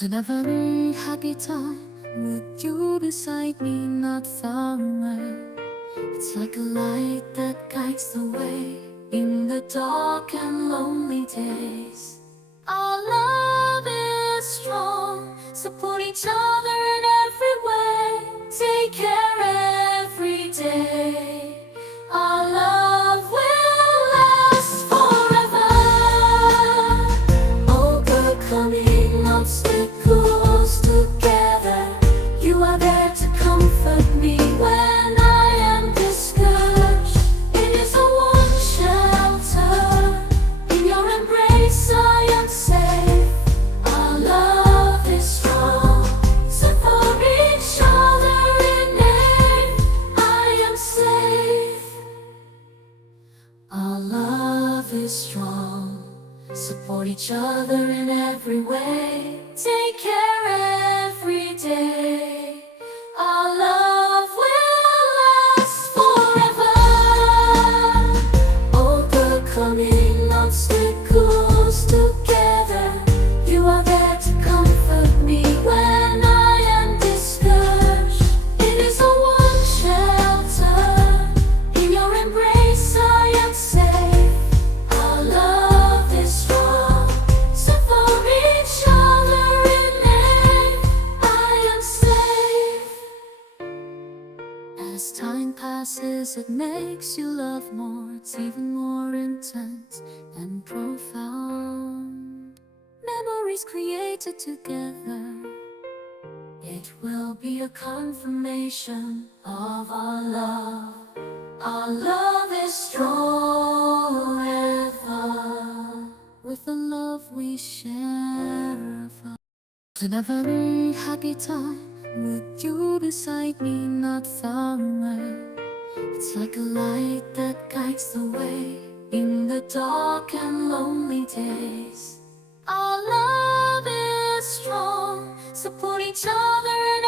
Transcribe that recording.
Whenever happy time with you beside me, not far away. It's like a light that guides the way in the dark and lonely days. Our love is strong, support each other in every way. Take care every day. Our love will last forever. Overcoming obstacles together. You are there to comfort me when I am discouraged. It is a warm shelter. In your embrace I am safe. Our love is strong. Support each other in need. I am safe. Our love is strong. Support each other in every way. Take care every day. Our love will last forever. Overcoming obstacles together. You are there to comfort me when I am discouraged. It is a warm shelter. In your embrace I am safe. Our love is strong. Support each other in need. I am safe. As time passes, it makes you love more. It's even more intense and profound. Memories created together. It will be a confirmation of our love. Our love is strong forever. With the love we share. Whenever happy time with you beside me, not far away. It's like a light that guides the way in the dark and lonely days. Our love is strong, support each other in